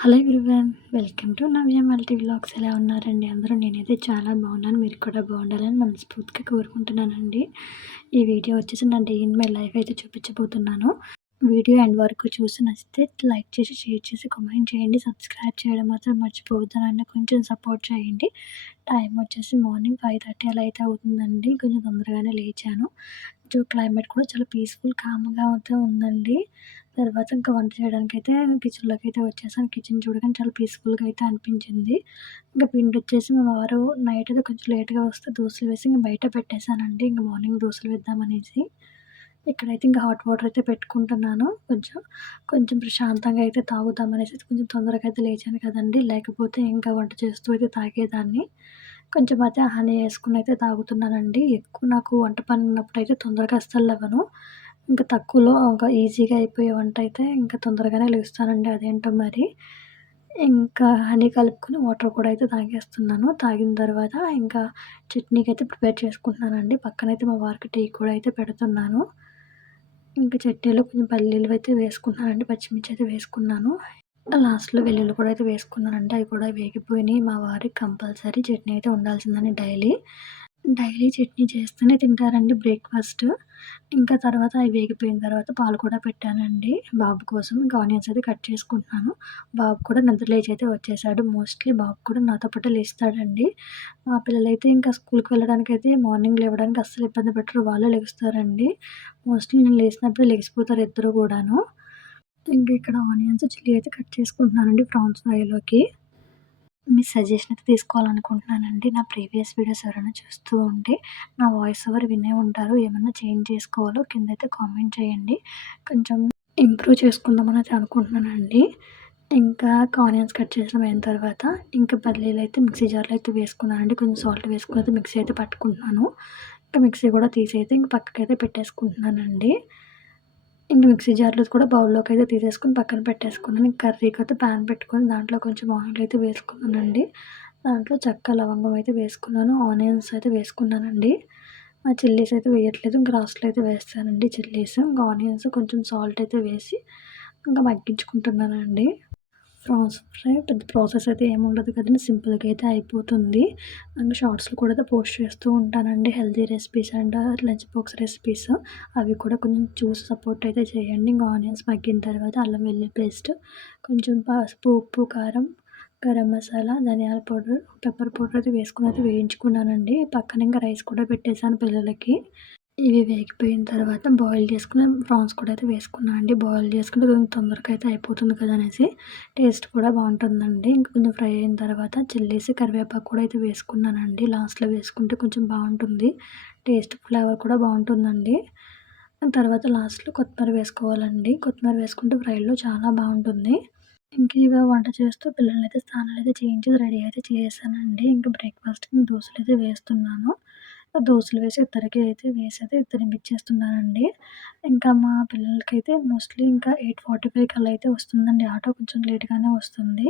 Hello everyone. Welcome to Navya multi vlogs. ఎలా ఉన్నారండి అందరూ? నేనైతే చాలా బాగున్నాను. మీరు కూడా బాగుండాలని మనస్ఫూర్తిగా కోరుకుంటున్నానండి. ఈ వీడియో వచ్చేసి నా డే ఇన్ మై లైఫ్ అయితే చూపించబోతున్నాను. వీడియో ఎండ్ వరకు చూసి నచ్చితే లైక్ చేసి, షేర్ చేసి, కామెంట్ చేయండి. సబ్స్క్రైబ్ చేయడం మాత్రం మర్చిపోవద్దు. నన్ను కొంచెం సపోర్ట్ చేయండి. టైం వచ్చేసి మార్నింగ్ 5:30 అలా అయితే అవుతుందండి. కొంచెం తొందరగానే లేచాను. క్లైమేట్ కూడా చాలా పీస్‌ఫుల్, కామ్‌గా అయితే ఉందండి. తర్వాత ఇంకా వంట చేయడానికైతే కిచెన్‌లోకైతే వచ్చేసాను. కిచెన్ చూడగానే చాలా పీస్‌ఫుల్‌గా అయితే అనిపించింది. ఇంక పిండొచ్చేసి మా వారు నైట్ అయితే కొంచెం లేట్‌గా వస్తే దోసలు వేసి ఇంక బయట పెట్టేసానండి. ఇంక మార్నింగ్ దోసలు వేద్దామనేసి. ఇక్కడైతే ఇంక హాట్ వాటర్ అయితే పెట్టుకుంటున్నాను. కొంచెం ప్రశాంతంగా అయితే తాగుదామనేసి కొంచెం తొందరగా అయితే లేచాను కదండీ! లేకపోతే ఇంకా వంట చేస్తూ అయితే తాగేదాన్ని. కొంచెం అయితే హనీ ఏసుకొని అయితే తాగుతున్నానండి. ఎక్కువ నాకు వంట పని ఉన్నప్పుడైతే తొందరగా అస్సలు లెవ్వను. ఇంకా తక్కువలో ఒక ఈజీగా అయిపోయే వంటయితే ఇంకా తొందరగానే లెగుస్తానండి. అదేంటో మరి. ఇంకా హనీ కలుపుకొని వాటర్ కూడా అయితే తాగేస్తున్నాను. తాగిన తర్వాత ఇంకా చట్నీకైతే ప్రిపేర్ చేసుకుంటున్నానండి. పక్కనైతే మా వారికి టీ కూడా అయితే పెడుతున్నాను. ఇంకా చట్నీలో కొంచెం పల్లీలు అయితే వేసుకుంటున్నానండి. పచ్చిమిర్చి అయితే వేసుకున్నాను. లాస్ట్‌లో వెల్లుల్లి కూడా అయితే వేసుకున్నానండి. అవి కూడా వేగిపోయినియి. మా వారికి కంపల్సరీ చట్నీ అయితే ఉండాల్సిందని డైలీ. డైలీ చట్నీ చేస్తేనే తింటారండి బ్రేక్‌ఫాస్ట్. ఇంకా తర్వాత అవి వేగిపోయిన తర్వాత పాలు కూడా పెట్టానండి బాబు కోసం. ఇంకా ఆనియన్స్ అయితే కట్ చేసుకుంటున్నాను. బాబు కూడా నిద్ర లేచి అయితే వచ్చేసాడు. మోస్ట్‌లీ బాబు కూడా నాతో పాటే లేస్తాడండి. మా పిల్లలైతే ఇంకా స్కూల్‌కి వెళ్ళడానికైతే మార్నింగ్ లేవడానికి అస్సలు ఇబ్బంది పెట్టరు. వాళ్ళే లెగుస్తారండి. మోస్ట్‌లీ నేను లేసినప్పుడే లెగిసిపోతారు ఇద్దరు గూడాను. ఇంక ఇక్కడ ఆనియన్స్, చిల్లీ అయితే కట్ చేసుకుంటున్నానండి ప్రాన్స్ ఫ్రైలోకి. మీ సజెషన్ అయితే తీసుకోవాలనుకుంటున్నానండి. నా ప్రీవియస్ వీడియోస్ ఎవరైనా చూస్తూ ఉంటే నా వాయిస్ ఓవర్ వినే ఉంటారు. ఏమన్నా చేంజ్ చేసుకోవాలో కిందైతే కామెంట్ చేయండి. కొంచెం ఇంప్రూవ్ చేసుకుందామని అయితే అనుకుంటున్నానండి. ఇంకా ఆనియన్స్ కట్ చేయడం అయిన తర్వాత ఇంకా పల్లీలైతే మిక్సీ జార్‌లో అయితే వేసుకున్నానండి. కొంచెం సాల్ట్ వేసుకొని అయితే మిక్సీ అయితే పట్టుకుంటున్నాను. ఇంకా మిక్సీ కూడా తీసి అయితే ఇంక పక్కకైతే పెట్టేసుకుంటున్నానండి. ఇంక మిక్సీ జార్‌లో కూడా బౌల్‌లోకైతే తీసేసుకొని పక్కన పెట్టేసుకున్నాను. ఇంక కర్రీకైతే పాన్ పెట్టుకొని దాంట్లో కొంచెం ఆయిల్ అయితే వేసుకున్నానండి. దాంట్లో చెక్క, లవంగం అయితే వేసుకున్నాను. ఆనియన్స్ అయితే వేసుకున్నానండి. చిల్లీస్ అయితే వేయట్లేదు. ఇంక లాస్ట్‌లో అయితే వేస్తానండి చిల్లీస్. ఇంక ఆనియన్స్ కొంచెం సాల్ట్ అయితే వేసి ఇంక మగ్గించుకుంటున్నానండి. ప్రాన్స్ ఫ్రై పెద్ద ప్రాసెస్ అయితే ఏముండదు కదండీ! సింపుల్‌గా అయితే అయిపోతుంది. అండ్ షార్ట్స్‌లో కూడా అయితే పోస్ట్ చేస్తూ ఉంటానండి. Healthy recipes and lunch box recipes. అవి కూడా కొంచెం చూసి సపోర్ట్ అయితే చేయండి. ఇంక ఆనియన్స్ మగ్గిన తర్వాత అల్లం వెల్లుల్లి పేస్ట్, కొంచెం పసుపు, ఉప్పు, కారం, గరం మసాలా, ధనియాల పౌడర్, పెప్పర్ పౌడర్ అయితే వేసుకొని అయితే వేయించుకున్నానండి. పక్కన ఇంకా రైస్ కూడా పెట్టేసాను పిల్లలకి. ఇవి వేగిపోయిన తర్వాత బాయిల్ చేసుకున్న ప్రాన్స్ కూడా అయితే వేసుకున్నా అండి. బాయిల్ చేసుకుంటే కొంచెం తొందరగా అయితే అయిపోతుంది కదా అనేసి టేస్ట్ కూడా బావుంటుందండి. ఇంక కొంచెం ఫ్రై అయిన తర్వాత చిల్లీస్, కరివేపాకు కూడా అయితే వేసుకున్నానండి. లాస్ట్‌లో వేసుకుంటే కొంచెం బావుంటుంది. టేస్ట్, ఫ్లేవర్ కూడా బావుంటుందండి. తర్వాత లాస్ట్‌లో కొత్తిమీర వేసుకోవాలండి. కొత్తిమీర వేసుకుంటే ఫ్రైలో చాలా బావుంటుంది. ఇంక ఇవే వంట చేస్తూ పిల్లలనైతే స్నానాలైతే చేయించి రెడీ అయితే చేసేసానండి. ఇంక బ్రేక్‌ఫాస్ట్‌కి దోసలైతే వేస్తున్నాను. దోసలు వేసి ఇద్దరికి అయితే వేసైతే తినిపిచ్చేస్తున్నానండి. ఇంకా మా పిల్లలకైతే మోస్ట్‌లీ ఇంకా 8:45 కల్లా అయితే వస్తుందండి ఆటో. కొంచెం లేట్‌గానే వస్తుంది.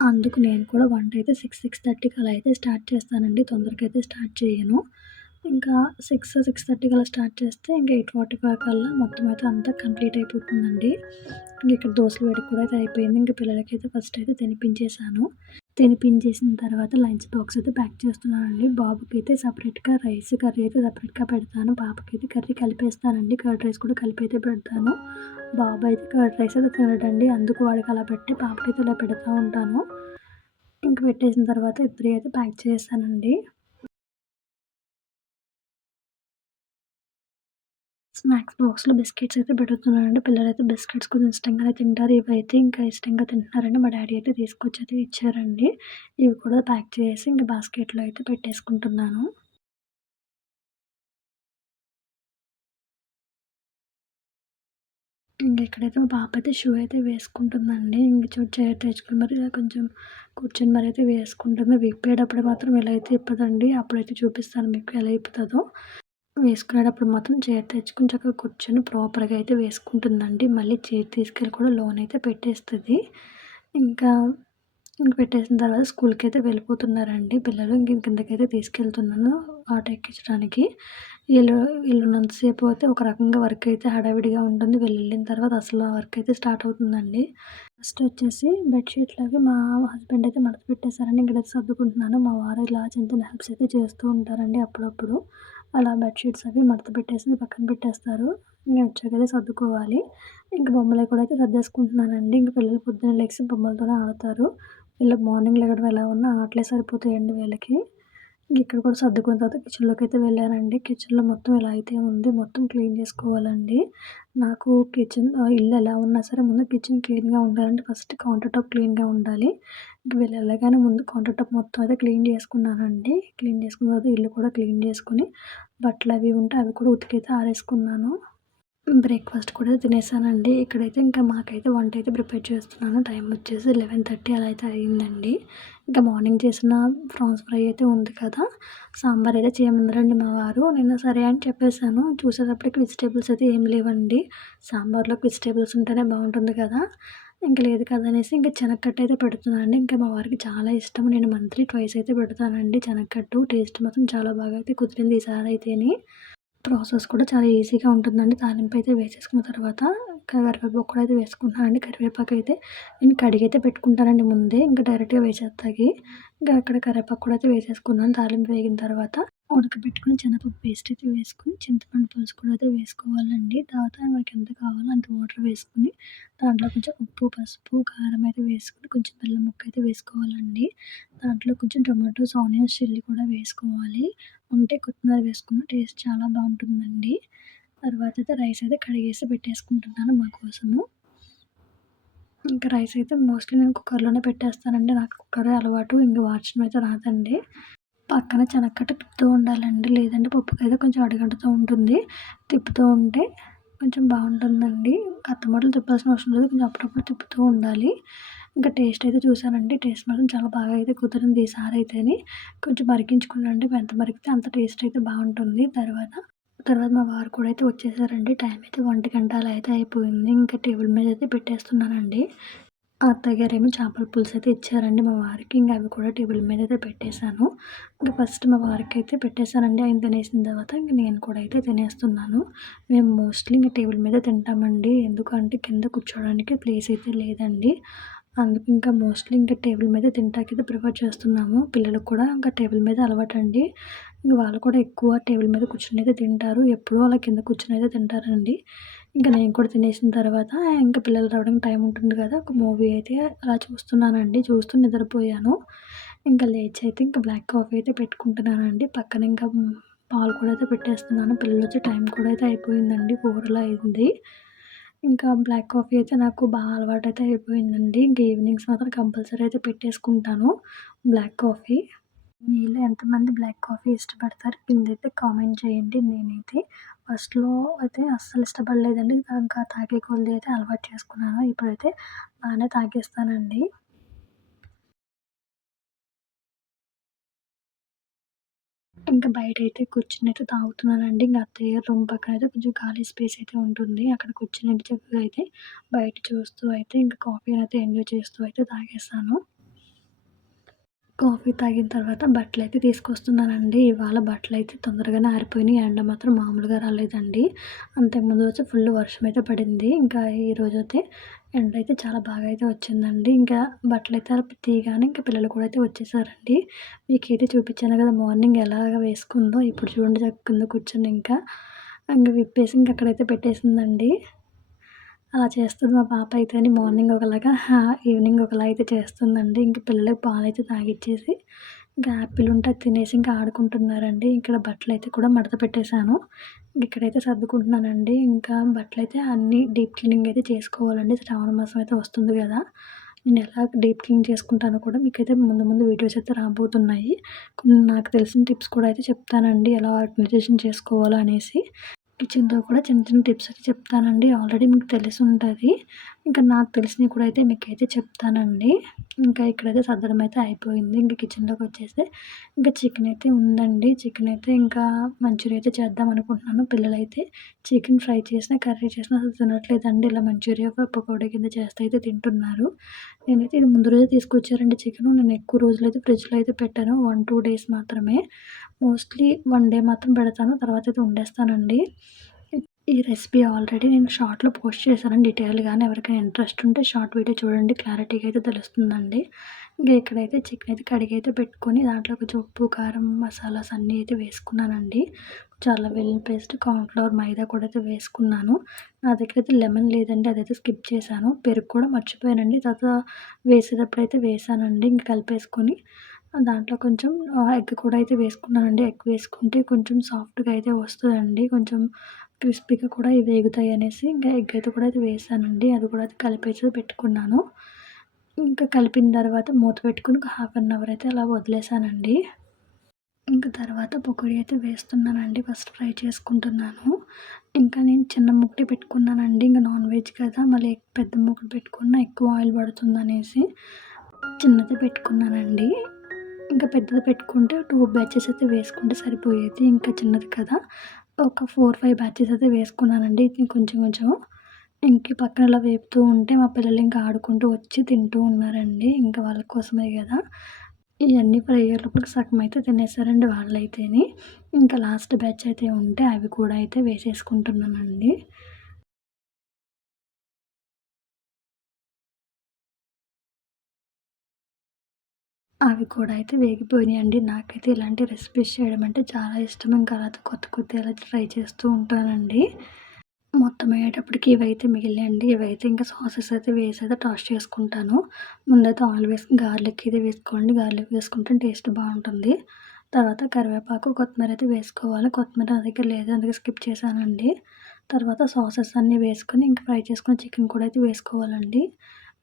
అందుకు నేను కూడా వంటయితే 6:30కి అలా అయితే స్టార్ట్ చేస్తానండి. తొందరగా అయితే స్టార్ట్ చేయను. ఇంకా 6:30 కల్లా స్టార్ట్ చేస్తే ఇంకా 8:45 కల్లా మొత్తం అయితే అంతా కంప్లీట్ అయిపోతుందండి. ఇక్కడ దోసల వేడి కూడా అయితే అయిపోయింది. ఇంక పిల్లలకైతే ఫస్ట్ అయితే తినిపించేసాను. తినిపించేసిన తర్వాత లంచ్ బాక్స్ అయితే ప్యాక్ చేస్తున్నానండి. బాబుకైతే సెపరేట్‌గా రైస్, కర్రీ అయితే సెపరేట్‌గా పెడతాను. పాపకైతే కర్రీ కలిపేస్తానండి. కర్డ్ రైస్ కూడా కలిపి అయితే పెడతాను. బాబు అయితే కర్డ్ రైస్ అయితే తినడండి. అందుకు వాడికి అలా పెట్టి పాపకైతే ఇలా పెడతా ఉంటాను. ఇంక పెట్టేసిన తర్వాత ఇద్దరియి అయితే ప్యాక్ చేసేసానండి. స్నాక్స్ బాక్స్‌లో బిస్కిట్స్ అయితే పెడుతున్నానండి. పిల్లలైతే బిస్కిట్స్ కొంచెం ఇష్టంగానే తింటారు. ఇవైతే ఇంకా ఇష్టంగా తింటున్నారండి. మా డ్యాడీ అయితే తీసుకొచ్చి అయితే ఇచ్చారండి. ఇవి కూడా ప్యాక్ చేసేసి ఇంక బాస్కెట్‌లో అయితే పెట్టేసుకుంటున్నాను. ఇక్కడైతే మా పాప అయితే షూ అయితే వేసుకుంటుందండి. ఇంక చైర్ తెచ్చుకొని మరి కొంచెం కూర్చొని మరి అయితే వేసుకుంటుంది. విప్పేటప్పుడు మాత్రం ఇలా అయితే ఇప్పదండి. అప్పుడైతే చూపిస్తాను మీకు ఎలా ఇప్పుతదో. వేసుకునేటప్పుడు మాత్రం చైర్ తెచ్చుకొని చక్కగా కూర్చొని ప్రాపర్‌గా అయితే వేసుకుంటుందండి. మళ్ళీ చైర్ తీసుకెళ్ళి కూడా లోనైతే పెట్టేస్తది. ఇంకా ఇంక పెట్టేసిన తర్వాత స్కూల్‌కైతే వెళ్ళిపోతున్నారండి పిల్లలు. ఇంక కిందకైతే తీసుకెళ్తున్నాను ఆటో ఎక్కించడానికి. ఈళ్ళు ఈళ్ళున్నంత సేపు అయితే ఒక రకంగా వర్క్ అయితే హడావిడిగా ఉంటుంది. వీళ్ళెళ్ళిన తర్వాత అసలు ఆ వర్క్ అయితే స్టార్ట్ అవుతుందండి. ఫస్ట్ వచ్చేసి బెడ్‌షీట్‌లవి మా హస్బెండ్ అయితే మడత పెట్టేసారండి. ఇక్కడైతే సర్దుకుంటున్నాను. మా వారు ఇలా చిన్న చిన్న హెల్ప్స్ అయితే చేస్తూ ఉంటారండి అప్పుడప్పుడు. అలా బెడ్‌షీట్స్ అవి మడత పెట్టేసి పక్కన పెట్టేస్తారు. నేను వచ్చాకైతే సర్దుకోవాలి. ఇంక బొమ్మలయి కూడా అయితే సర్దేసుకుంటున్నానండి. ఇంక పిల్లలు పొద్దున్నే లెగిసి బొమ్మలతోనే ఆడతారు. వీళ్ళకి మార్నింగ్ లెగడం ఎలా ఉన్నా ఆటలే సరిపోతాయండి వీళ్ళకి. ఇక్కడ కూడా సర్దుకున్న తర్వాత కిచెన్‌లోకైతే వెళ్ళానండి. కిచెన్‌లో మొత్తం ఇలా అయితే ఉంది. మొత్తం క్లీన్ చేసుకోవాలండి. నాకు ఇల్లు ఎలా ఉన్నా సరే ముందు కిచెన్ క్లీన్‌గా ఉండాలంటే ఫస్ట్ కౌంటర్ టాప్ క్లీన్‌గా ఉండాలి. ఇంక వీళ్ళు ఎళ్ళగానే ముందు కౌంటర్ టాప్ మొత్తం అయితే క్లీన్ చేసుకున్నానండి. క్లీన్ చేసుకున్న తర్వాత ఇల్లు కూడా క్లీన్ చేసుకొని బట్టలవి ఉంటే అవి కూడా ఉతికైతే ఆరేసుకున్నాను. బ్రేక్‌ఫాస్ట్ కూడా తినేసానండి. ఇక్కడైతే ఇంకా మాకైతే వంటైతే ప్రిపేర్ చేస్తున్నాను. టైం వచ్చేసి 11:30 అలా అయితే అయిందండి. ఇంకా మార్నింగ్ చేసిన ప్రాన్స్ ఫ్రై అయితే ఉంది కదా! సాంబార్ అయితే చేయమన్నారండి మా వారు. నేను సరే అని చెప్పేసాను. చూసేటప్పటికి వెజిటబుల్స్ అయితే ఏమి లేవండి. సాంబార్‌లోకి వెజిటబుల్స్ ఉంటేనే బావుంటుంది కదా! ఇంక లేదు కదా అనేసి ఇంక శనగకట్టు అయితే పెడుతున్నానండి. ఇంకా మా వారికి చాలా ఇష్టం. నేను మంత్లీ ట్వైస్ అయితే పెడతానండి శనగకట్టు. టేస్ట్ మాత్రం చాలా బాగా అయితే కుదిరింది ఈసారైతేని. ప్రాసెస్ కూడా చాలా ఈజీగా ఉంటుందండి. తాలింపయితే వేసేసుకున్న తర్వాత కరివేపాకు కూడా అయితే వేసుకుంటున్నానండి. కరివేపాకయితే నేను కడిగైతే పెట్టుకుంటానండి ముందే. ఇంక డైరెక్ట్‌గా వేసేత్తాకి. ఇంకా అక్కడ కరివేపాకు కూడా అయితే వేసేసుకున్నాను. తాలింపు వేగిన తర్వాత ఉడకబెట్టుకుని శనగపప్పు పేస్ట్ అయితే వేసుకొని, చింతపండు పులుసు కూడా అయితే వేసుకోవాలండి. తర్వాత మనకెంత కావాలో అంత వాటర్ వేసుకొని, దాంట్లో కొంచెం ఉప్పు, పసుపు, కారం అయితే వేసుకొని, కొంచెం బెల్లం ముక్క అయితే వేసుకోవాలండి. దాంట్లో కొంచెం టొమాటోస్, ఆనియన్స్, చిల్లీ కూడా వేసుకోవాలి. ఉంటే కొత్తిమీర వేసుకున్న టేస్ట్ చాలా బావుంటుందండి. తర్వాత అయితే రైస్ అయితే కడిగేసి పెట్టేసుకుంటున్నాను మా కోసము. ఇంకా రైస్ అయితే మోస్ట్‌లీ నేను కుక్కర్‌లోనే పెట్టేస్తానండి. నాకు కుక్కరే అలవాటు. ఇంక మార్చడం అయితే రాదండి. పక్కన చెనక్కట్ట తిప్పుతూ ఉండాలండి. లేదంటే పప్పుకైతే కొంచెం అడుగంటుతూ ఉంటుంది. తిప్పుతూ ఉంటే కొంచెం బావుంటుందండి. అత్తమాటలు తిప్పాల్సిన అవసరం లేదు. కొంచెం అప్పుడప్పుడు తిప్పుతూ ఉండాలి. ఇంకా టేస్ట్ అయితే చూసానండి. టేస్ట్ మాత్రం చాలా బాగా అయితే కుదిరింది ఈసారైతేని. కొంచెం మరిగించుకున్నానండి. ఎంత మరిగితే అంత టేస్ట్ అయితే బావుంటుంది. తర్వాత మా వారు కూడా అయితే వచ్చేసారండి. టైం అయితే 1:00 అలా అయితే అయిపోయింది. ఇంకా టేబుల్ మీద అయితే పెట్టేస్తున్నానండి. అత్తయ్య గారేమో చేపల పులుసయితే ఇచ్చారండి మా వారికి. ఇంక అవి కూడా టేబుల్ మీదయితే పెట్టేశాను. ఇంక ఫస్ట్ మా వారికైతే పెట్టేశానండి. ఆయన తినేసిన తర్వాత ఇంక నేను కూడా అయితే తినేస్తున్నాను. మేము మోస్ట్‌లీ ఇంక టేబుల్ మీదే తింటామండి. ఎందుకంటే కింద కూర్చోవడానికి ప్లేస్ అయితే లేదండి. అందుకు ఇంకా మోస్ట్‌లీ ఇంక టేబుల్ మీదే తింటాకైతే ప్రిఫర్ చేస్తున్నాము. పిల్లలకి కూడా ఇంకా టేబుల్ మీద అలవాటండి. ఇంక వాళ్ళు కూడా ఎక్కువ టేబుల్ మీద కూర్చొనైతే తింటారు. ఎప్పుడూ అలా కింద కూర్చొనైతే తింటారండి. ఇంక నేను కూడా తినేసిన తర్వాత ఇంక పిల్లలు రావడానికి టైం ఉంటుంది కదా! ఒక మూవీ అయితే అలా చూస్తున్నానండి. చూస్తూ నిద్రపోయాను. ఇంక లేచైతే ఇంక బ్లాక్ కాఫీ అయితే పెట్టుకుంటున్నానండి. పక్కన ఇంకా పాలు కూడా అయితే పెట్టేస్తున్నాను. పిల్లలొచ్చే టైం కూడా అయితే అయిపోయిందండి. 4 అలా అయింది. ఇంకా బ్లాక్ కాఫీ అయితే నాకు బాగా అలవాటైతే అయిపోయిందండి. ఇంక ఈవినింగ్స్ మాత్రం కంపల్సరీ అయితే పెట్టేసుకుంటాను బ్లాక్ కాఫీ. మీలో ఎంతమంది బ్లాక్ కాఫీ ఇష్టపడతారు? కిందైతే కామెంట్ చేయండి. నేనైతే ఫస్ట్‌లో అయితే అస్సలు ఇష్టపడలేదండి. ఇంకా తాగే కొద్దీ అయితే అలవాటు చేసుకున్నాను. ఇప్పుడైతే బానే తాగేస్తానండి. ఇంకా బయటైతే కూర్చొనైతే తాగుతున్నానండి. ఇంక అత్తయ్య రూమ్ పక్కనైతే కొంచెం ఖాళీ స్పేస్ అయితే ఉంటుంది. అక్కడ కూర్చొని చక్కగా అయితే బయట చూస్తూ అయితే ఇంక కాఫీనైతే ఎంజాయ్ చేస్తూ అయితే తాగేస్తాను. కాఫీ తాగిన తర్వాత బట్టలైతే తీసుకొస్తున్నానండి. ఇవాళ బట్టలైతే తొందరగానే ఆరిపోయినియి. ఎండ మాత్రం మామూలుగా రాలేదండి. అంతకుముందు రోజు ఫుల్ వర్షమైతే పడింది. ఇంకా ఈరోజైతే ఎండైతే చాలా బాగా అయితే వచ్చిందండి. ఇంకా బట్టలైతే తీయగానే ఇంక పిల్లలు కూడా అయితే వచ్చేసారండి. మీకైతే చూపించాను కదా! మార్నింగ్ ఎలాగ వేసుకుందో ఇప్పుడు చూడండి కింద కూర్చొని ఇంక విప్పేసి ఇంక అక్కడైతే పెట్టేసిందండి. అలా చేస్తది మా పాప అయితేని మార్నింగ్ ఒకలాగా, ఈవినింగ్ ఒకలా అయితే చేస్తుందండి. ఇంక పిల్లలకి పాలైతే తాగిచ్చేసి, ఇంకా యాపిల్ ఉంటే అది తినేసి ఇంకా ఆడుకుంటున్నారండి. ఇక్కడ బట్టలైతే కూడా మడత పెట్టేశాను. ఇక్కడైతే సర్దుకుంటున్నానండి. ఇంకా బట్టలైతే అన్నీ డీప్ క్లీనింగ్ అయితే చేసుకోవాలండి. శ్రావణ మాసం అయితే వస్తుంది గదా! నేను ఎలా డీప్ క్లీన్ చేసుకుంటానో కూడా మీకైతే ముందు ముందు వీడియోస్ అయితే రాబోతున్నాయి. కొన్ని నాకు తెలిసిన టిప్స్ కూడా అయితే చెప్తానండి. ఎలా ఆర్గనైజేషన్ చేసుకోవాలో అనేసి. కిచెన్‌లో కూడా చిన్న చిన్న టిప్స్ అయితే చెప్తానండి. ఆల్రెడీ మీకు తెలిసుంటది. ఇంకా నాకు తెలిసినవి కూడా అయితే మీకైతే చెప్తానండి. ఇంకా ఇక్కడైతే సర్దడం అయితే అయిపోయింది. ఇంక కిచెన్‌లోకొచ్చేస్తే ఇంకా చికెన్ అయితే ఉందండి. చికెన్ అయితే ఇంకా మంచూరియా అయితే చేద్దాం అనుకుంటున్నాను. పిల్లలైతే చికెన్ ఫ్రై చేసినా, కర్రీ చేసినా అసలు తినట్లేదండి. ఇలా మంచూరియా పకోడీ కింద చేస్తే అయితే తింటున్నారు. నేనైతే ఇది ముందు రోజే తీసుకొచ్చారండి చికెను. నేను ఎక్కువ రోజులైతే ఫ్రిడ్జ్‌లో అయితే పెట్టను. 1, 2 డేస్ మాత్రమే. మోస్ట్‌లీ 1 డే మాత్రం పెడతాను. తర్వాత అయితే వండేస్తానండి. ఈ రెసిపీ ఆల్రెడీ నేను షార్ట్‌లో పోస్ట్ చేశానండి డీటెయిల్‌గానే. ఎవరికైనా ఇంట్రెస్ట్ ఉంటే షార్ట్ వీడియో చూడండి. క్లారిటీగా అయితే తెలుస్తుందండి. ఇంకా ఇక్కడైతే చికెన్ అయితే కడిగి అయితే పెట్టుకొని దాంట్లో కొంచెం ఉప్పు, కారం, మసాలాస్ అన్నీ అయితే వేసుకున్నానండి. కొంచెం అల్లం వెల్లుల్లి పేస్ట్, కార్న్‌ఫ్లోర్, మైదా కూడా అయితే వేసుకున్నాను. నా దగ్గర అయితే లెమన్ లేదండి. అదైతే స్కిప్ చేశాను. పెరుగు కూడా మర్చిపోయానండి. తర్వాత వేసేటప్పుడైతే వేసానండి. ఇంక కలిపేసుకొని దాంట్లో కొంచెం ఎగ్ కూడా అయితే వేసుకున్నానండి. ఎగ్ వేసుకుంటే కొంచెం సాఫ్ట్‌గా అయితే వస్తదండి. కొంచెం క్రిస్పీగా కూడా వేగుతాయనేసి ఇంకా ఎగ్ అయితే కూడా వేసానండి. అది కూడా కలిపేసి పెట్టుకున్నాను. ఇంకా కలిపిన తర్వాత మూత పెట్టుకొని ఒక హాఫ్ అన్ అవర్ అయితే అలా వదిలేసానండి. ఇంక తర్వాత పకోడీ అయితే వేస్తున్నానండి. ఫస్ట్ ఫ్రై చేసుకుంటున్నాను. ఇంకా నేను చిన్న ముక్కటే పెట్టుకున్నానండి. ఇంక నాన్ వెజ్ కదా! మళ్ళీ పెద్ద ముక్కలు పెట్టుకున్నా ఎక్కువ ఆయిల్ పడుతుందనేసి చిన్నదే పెట్టుకున్నానండి. ఇంకా పెద్దది పెట్టుకుంటే 2 బ్యాచెస్ అయితే వేసుకుంటే సరిపోయేది. ఇంకా చిన్నది కదా! ఒక 4, 5 బ్యాచెస్ అయితే వేసుకున్నానండి. ఇది కొంచెం కొంచెం. ఇంక పక్కన ఇలా వేపుతూ ఉంటే మా పిల్లలు ఇంకా ఆడుకుంటూ వచ్చి తింటూ ఉన్నారండి. ఇంకా వాళ్ళ కోసమే గదా! ఇయన్నీ ఫ్రై అయ్యేలోపలికి సగం అయితే తినేసారండి వాళ్ళైతేని. ఇంకా లాస్ట్ బ్యాచ్ అయితే ఉంటే అవి కూడా అయితే వేసేసుకుంటున్నానండి. అవి కూడా అయితే వేగిపోయినాయండి. నాకైతే ఇలాంటి రెసిపీస్ చేయడం అంటే చాలా ఇష్టం. ఇంకా అలా కొత్త కొత్తవి అలా ట్రై చేస్తూ ఉంటానండి. మొత్తం అయ్యేటప్పటికి ఇవైతే మిగిలాయండి. ఇవైతే ఇంకా సాసెస్ అయితే వేసైతే టాస్ట్ చేసుకుంటాను. ముందైతే ఆయిల్ వేసి గార్లిక్ ఇది వేసుకోండి. గార్లిక్ వేసుకుంటే టేస్ట్ బావుంటుంది. తర్వాత కరివేపాకు, కొత్తిమీర అయితే వేసుకోవాలి. కొత్తిమీర నా దగ్గర లేదు. అందుకే స్కిప్ చేశానండి. తర్వాత సాసెస్ అన్నీ వేసుకొని ఇంక ఫ్రై చేసుకున్న చికెన్ కూడా అయితే వేసుకోవాలండి.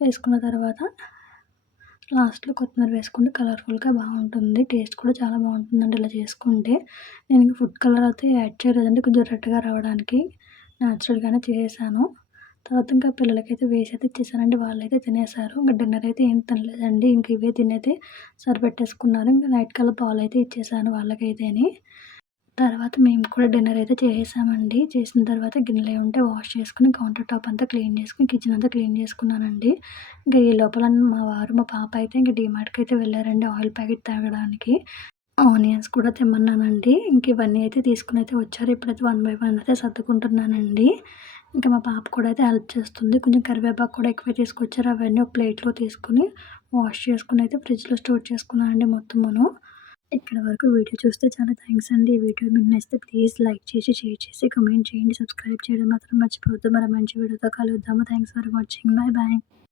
వేసుకున్న తర్వాత లాస్ట్‌లో కొత్తిమీర వేసుకుంటే కలర్‌ఫుల్‌గా బావుంటుంది. టేస్ట్ కూడా చాలా బావుంటుందండి ఇలా చేసుకుంటే. నేను ఇంక ఫుడ్ కలర్ అయితే యాడ్ చేయలేదండి. కొంచెం రెడ్‌గా రావడానికి నేచురల్‌గానే చేసేసాను. తర్వాత ఇంకా పిల్లలకైతే వేసైతే ఇచ్చేసానండి. వాళ్ళైతే తినేసారు. ఇంక డిన్నర్ అయితే ఏం తినలేదండి. ఇంక ఇవే తినైతే సరిపెట్టేసుకున్నారు. ఇంక నైట్ కల్లా పాలైతే ఇచ్చేసాను వాళ్ళకైతేని. తర్వాత మేము కూడా డిన్నర్ అయితే చేసేసామండి. చేసిన తర్వాత గిన్నెలయి ఉంటే వాష్ చేసుకొని, కౌంటర్ టాప్ అంతా క్లీన్ చేసుకొని, కిచెన్ అంతా క్లీన్ చేసుకున్నానండి. ఇంక ఈ లోపల మా వారు, మా పాప అయితే ఇంక డీమార్ట్‌కయితే వెళ్లారండి ఆయిల్ ప్యాకెట్ తేవడానికి. ఆనియన్స్ కూడా తెమ్మన్నానండి. ఇంక ఇవన్నీ అయితే తీసుకొనైతే వచ్చారు. ఇప్పుడైతే వన్ బై వన్ అయితే సర్దుకుంటున్నానండి. ఇంకా మా పాప కూడా అయితే హెల్ప్ చేస్తుంది. కొంచెం కరివేపాకు కూడా ఎక్కువే తీసుకొచ్చారు. అవన్నీ ఒక ప్లేట్‌లో తీసుకొని, వాష్ చేసుకొని అయితే ఫ్రిడ్జ్‌లో స్టోర్ చేసుకున్నానండి మొత్తమును. ఇక్కడి వరకు వీడియో చూస్తే చాలా థాంక్స్ అండి. ఈ వీడియో మీకు నచ్చితే ప్లీజ్ లైక్ చేసి, షేర్ చేసి, కామెంట్ చేయండి. సబ్స్క్రైబ్ చేయడం మాత్రం మర్చిపోవద్దు. మరో మంచి వీడియోతో కలుద్దాము. Thanks for watching. Bye bye.